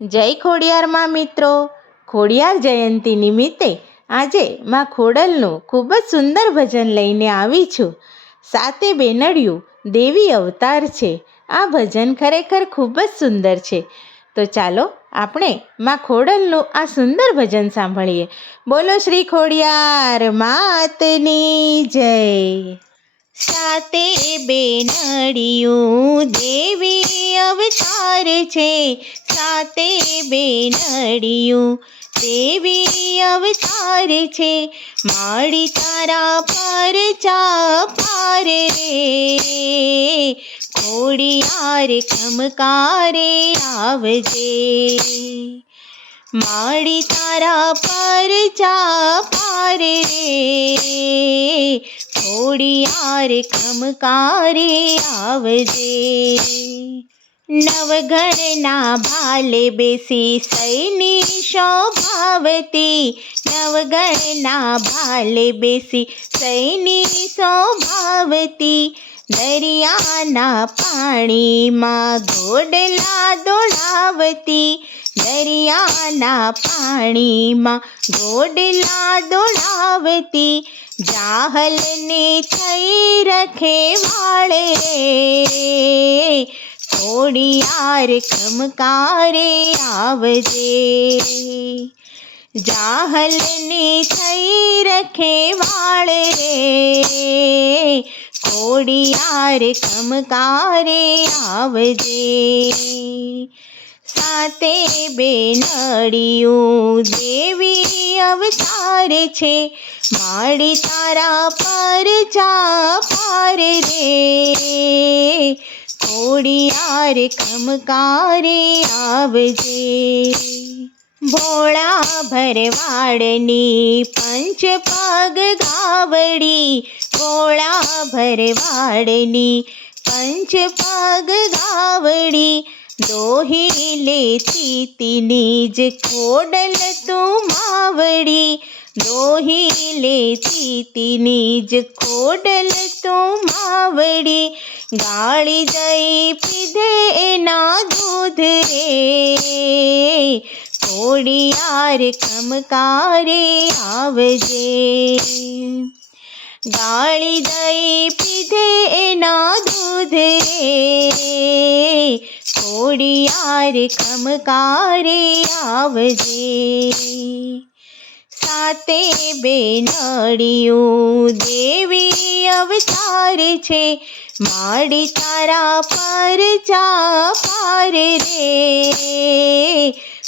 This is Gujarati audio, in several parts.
જય ખોડિયારમાં મિત્રો, ખોડિયાર જયંતિ નિમિત્તે આજે માં ખોડલનું ખૂબ જ સુંદર ભજન લઈને આવી છું. સાતે બેનડિયું દેવી અવતાર છે. આ ભજન ખરેખર ખૂબ જ સુંદર છે. તો ચાલો આપણે માં ખોડલનું આ સુંદર ભજન સાંભળીએ. બોલો શ્રી ખોડિયાર માતની જય. સાતે બેનડિયું દેવી અવતાર છે. સાતે બેનડિયું દેવી અવતાર છે. માડી તારા પર ચાપારે રે, ખોડિયાર ખમકારે આવજે. માડી તારા પર ચાપારે રે, ખોડિયાર ખમકારે આવજે. નવગણના ભાલે બેસી સૈની શોભાવતી, નવગણના ભાલે બેસી સૈની શોભાવતી. દરિયાના પાણીમાં ઘોડલા દોડાવતી, દરિયાના પાણીમાં ઘોડલા દોડાવતી. જાહલને થઈ રખે વાળે રે, ખોડિયાર ખમકારે આવજે. જાહલને થઈ રખે વાળે રે, ખોડિયાર ખમકારે આવજે. સાતે બેનડિયું દેવી અવતાર છે. માડી તારા પર ચાપારે રે, ખોડિયાર ખમકારે આવજે. ભોળા ભરવાડની પંચ પગ ગાવડી, ભોળા ભરવાડની પંચ પગ ગાવડી. દોહી લેતી તીની જ ખોડલ તું માવડી, દોહી લેતી તીની જ ખોડલ તું માવડી. ગાળી દઈ પીધે એના દૂધ રે, ખોડિયાર ખમકારે આવજે. ગાળી દઈ પીધે એના દૂધ રે, ખોડિયાર ખમકારે આવજે. સાતે બેનડિયું દેવી અવતાર છે. માડી તારા પર ચાપારે રે,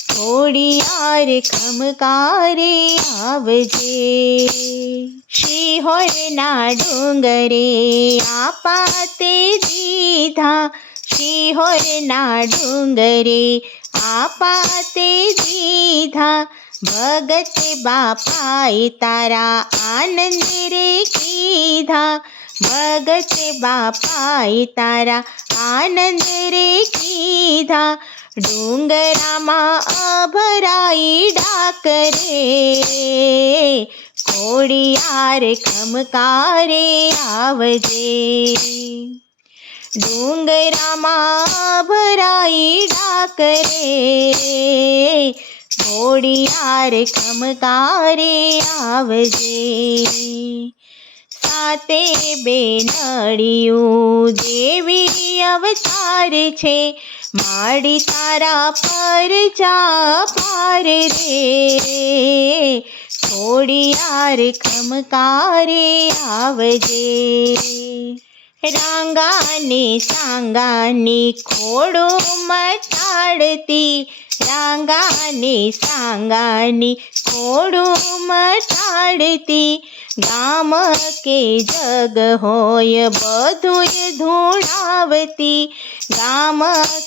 ખોડિયાર ખમકારે આવજે. શિહોરના ડુંગરે આપા તે દીધા, શિહોરના ડુંગરે આપા તે દીધા. ભગત બાપાએ તારા આનંદ રે કીધા, ભગત બાપાએ તારા આનંદ રે કીધા. ડુંગરામાં અભરાઈ ડાકરે, ખોડિયાર ખમકારે આવજે. ડુંગરામાં અભરાઈ ડાકરે, ખોડિયાર ખમકારે આવજે. સાતે બેનડિયું દેવી અવતાર છે. માડી તારા પર ચાપારે રે, ખોડિયાર ખમકારે આવજે. રાંગાને સાંગાની ખોડો મટાડતી, રાંગાને સાંગાની ખોડો મટાડતી. ગામ કે જગ હોય બધુંય ધૂણાવતી, ગામ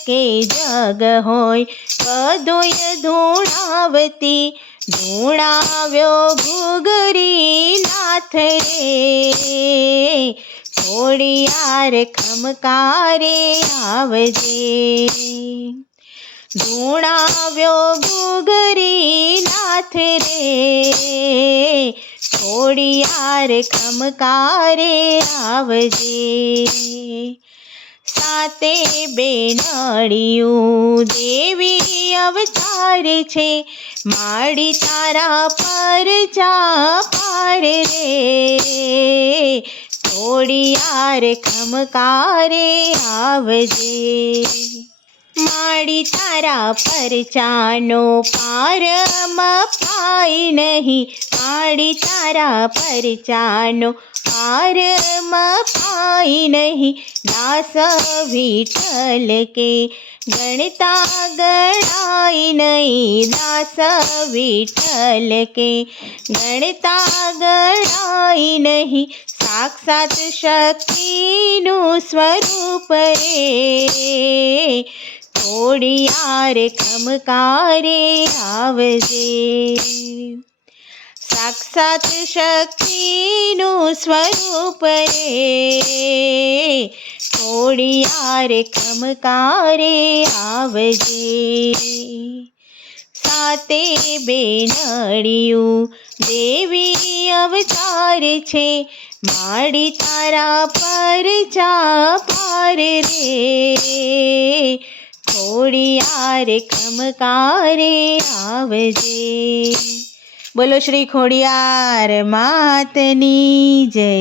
કે જગ હોય બધુંય ધૂણાવતી. ધૂણાવ્યો ઘૂઘરી નાથ રે, ખોડિયાર ખમકારે આવજે. ધૂણાવ્યો ઘૂઘરી નાથ રે, ખોડિયાર ખમકારે આવજે. સાતે બેનડિયું દેવી અવતાર છે, માડી તારા પર જા પાર રે, ખોડિયાર ખમકારે આવજે, માડી તારા પરચાનો પારમ પાય નહીં, માડી તારા પરચાનો પારમ પાય નહીં, દાસ વિઠ્ઠલ કે ગણતા ગણાય નહીં, દાસ વિઠ્ઠલ કે ગણતા ગણાય નહીં, સાક્ષાત શક્તિનું સ્વરૂપ રે, ખોડિયાર ખમકારે આવજે, સાક્ષાત શક્તિનું સ્વરૂપ રે, ખોડિયાર ખમકારે આવજે, સાતે બેનડિયું દેવી અવતાર છે, માડી તારા પર જા પાર રે, ખોડિયાર ખમકારે આવજે। બોલો શ્રી ખોડિયાર માતની જય।